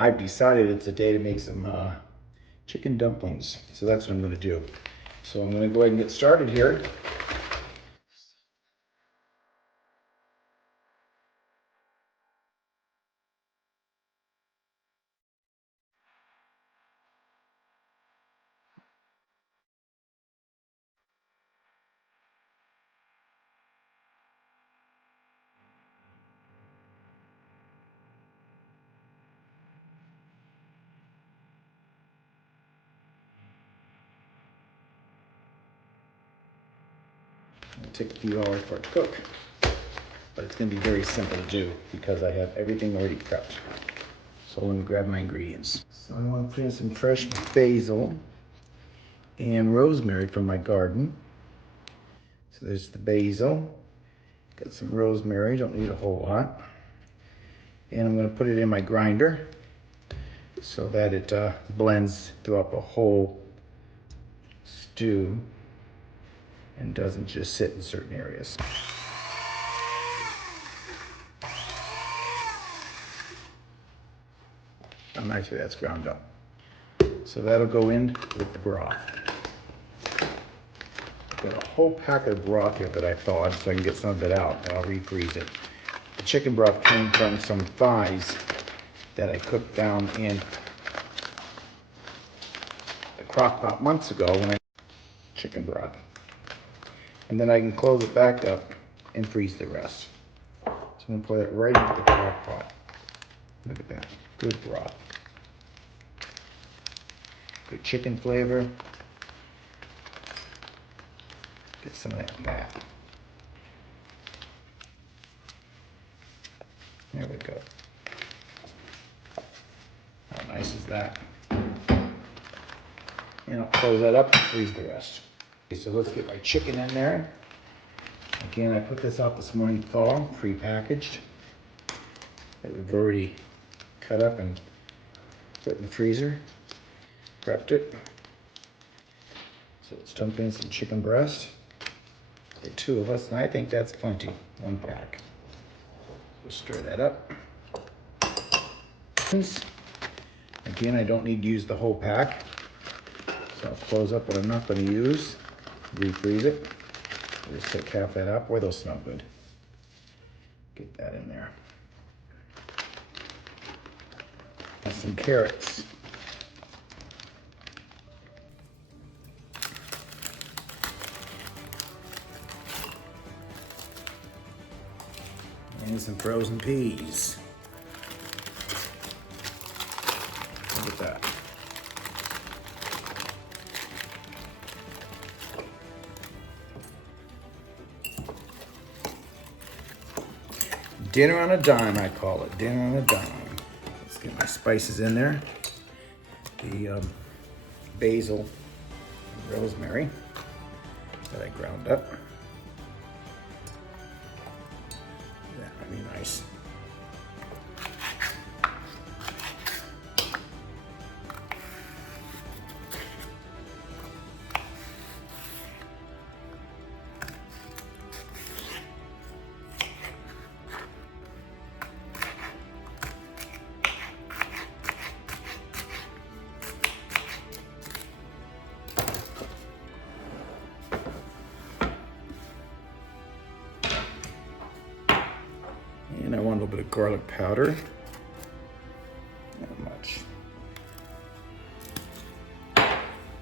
I've decided it's a day to make some chicken dumplings. So that's what I'm going to do. So I'm going to go ahead and get started here. It'll take a few hours for it to cook, but it's going to be very simple to do because I have everything already prepped. So let me grab my ingredients. So I want to put in some fresh basil and rosemary from my garden. So there's the basil. Got some rosemary, don't need a whole lot. And I'm going to put it in my grinder so that it blends throughout the whole stew and doesn't just sit in certain areas. And actually that's ground up. So that'll go in with the broth. I've got a whole packet of broth here that I thawed so I can get some of it out and I'll refreeze it. The chicken broth came from some thighs that I cooked down in the Crockpot months ago when I chicken broth. And then I can close it back up and freeze the rest. So I'm gonna put it right into the Crockpot. Look at that, good broth. Good chicken flavor. Get some of that fat. There we go. How nice is that? And I'll close that up and freeze the rest. Okay, so let's get my chicken in there. Again, I put this out this morning thaw, pre-packaged. That we've already cut up and put in the freezer. Prepped it. So let's dump in some chicken breast. There are two of us, and I think that's plenty. One pack. We'll stir that up. Again, I don't need to use the whole pack. So I'll close up what I'm not going to use. Refreeze it. Just take half that out. Boy, those smell good. Get that in there. And some carrots. And some frozen peas. Look at that. Dinner on a dime, I call it. Dinner on a dime. Let's get my spices in there. The basil and rosemary that I ground up. That would be nice. And I want a little bit of garlic powder. Not much.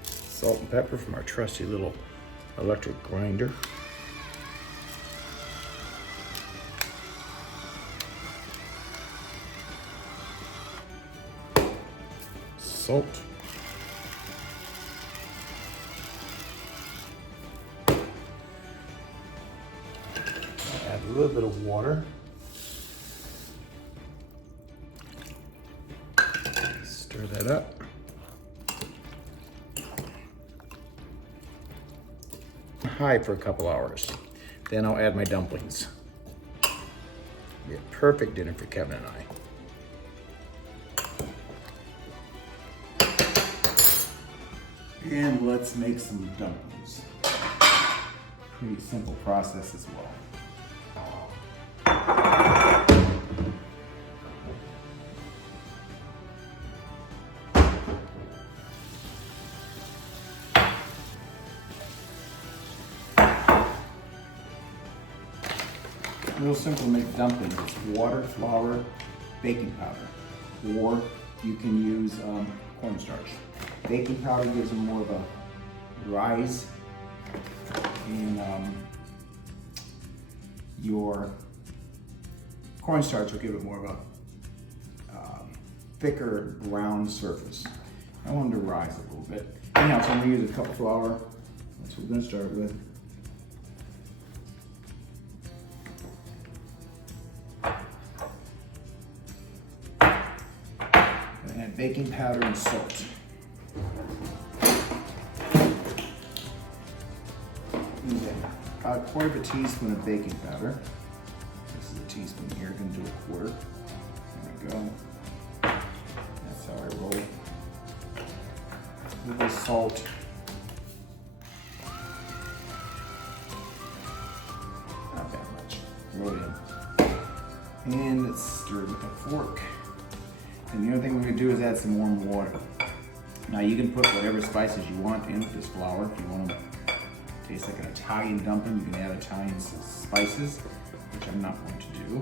Salt and pepper from our trusty little electric grinder. Salt. Add a little bit of water. Stir that up. High for a couple hours. Then I'll add my dumplings. Be a perfect dinner for Kevin and I. And let's make some dumplings. Pretty simple process as well. Real simple to make dumplings. It's water, flour, baking powder, or you can use cornstarch. Baking powder gives them more of a rise, and your cornstarch will give it more of a thicker, round surface. I want them to rise a little bit. Anyhow, so I'm gonna use a cup of flour. That's what we're gonna start with. Gonna add baking powder and salt. About a quarter of a teaspoon of baking powder. This is a teaspoon here, gonna do a quarter. There we go. That's how I roll. A little bit of salt. Not that much. Throw it in. And let's stir it with a fork. And the other thing we're gonna do is add some warm water. Now you can put whatever spices you want in with this flour. If you want them to taste like an Italian dumpling, you can add Italian spices, which I'm not going to do.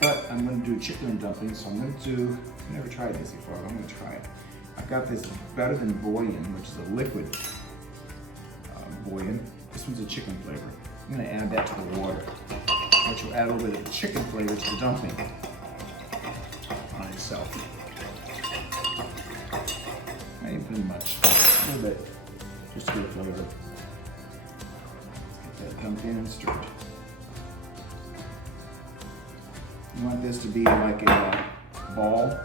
But I'm going to do chicken dumplings, so I'm going to do, I've never tried this before, but I'm going to try it. I've got this better than bouillon, which is a liquid bouillon. This one's a chicken flavor. I'm going to add that to the water, which will add a little bit of chicken flavor to the dumpling on itself. I didn't put in much, a little bit, just to get flavor. Let's get that dumped in and stirred. You want this to be like a ball,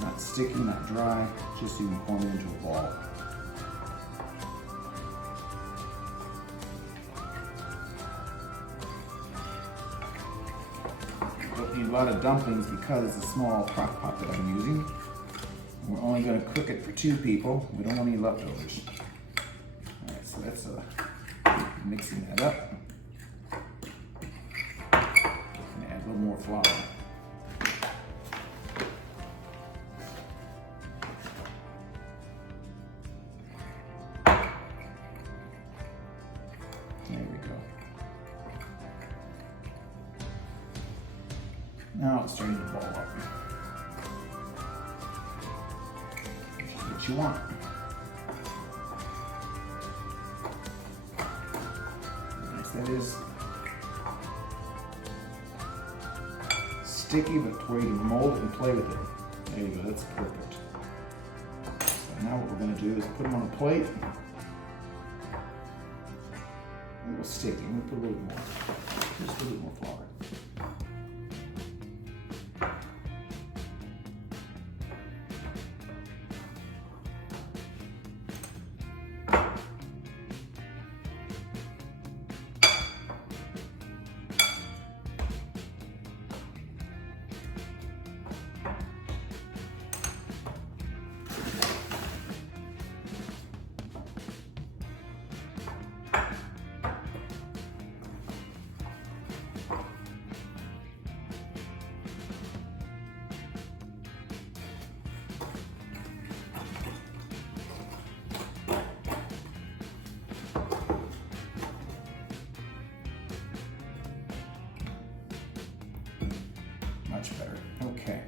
not sticky, not dry, just so you can form it into a ball. Don't need a lot of dumplings because it's a small crock pot that I'm using. We're only going to cook it for 2 people. We don't want any leftovers. All right, so that's mixing that up. A little more flour. There we go. Now it's starting to ball up. Which is what you want. Nice that is. Sticky, but where you can mold it and play with it. There you go, that's perfect. So now what we're going to do is put them on a plate. A little sticky, I'm going to put a little more, just a little more flour. Much better. Okay.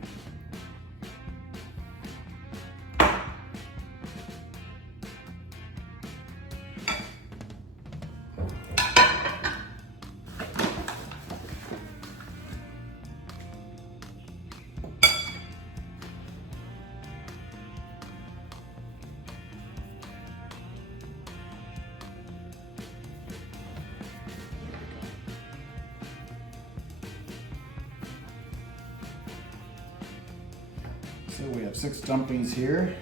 So we have 6 dumplings here.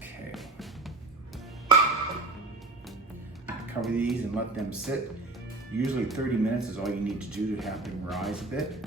Okay. Cover these and let them sit. Usually 30 minutes is all you need to do to have them rise a bit.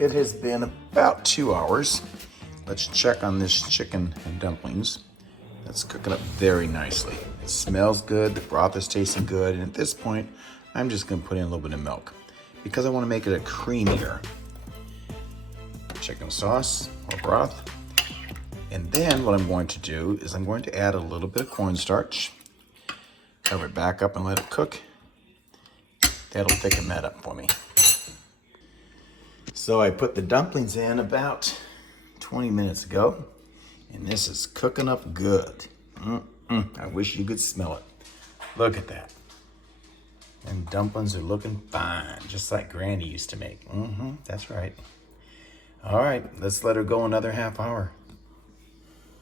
It has been about 2 hours. Let's check on this chicken and dumplings. That's cooking up very nicely. It smells good, the broth is tasting good, and at this point, I'm just gonna put in a little bit of milk because I wanna make it a creamier chicken sauce or broth. And then what I'm going to do is I'm going to add a little bit of cornstarch, cover it back up and let it cook. That'll thicken that up for me. So I put the dumplings in about 20 minutes ago, and this is cooking up good. I wish you could smell it. Look at that. And dumplings are looking fine, just like Granny used to make. That's right. All right, let's let her go another half hour.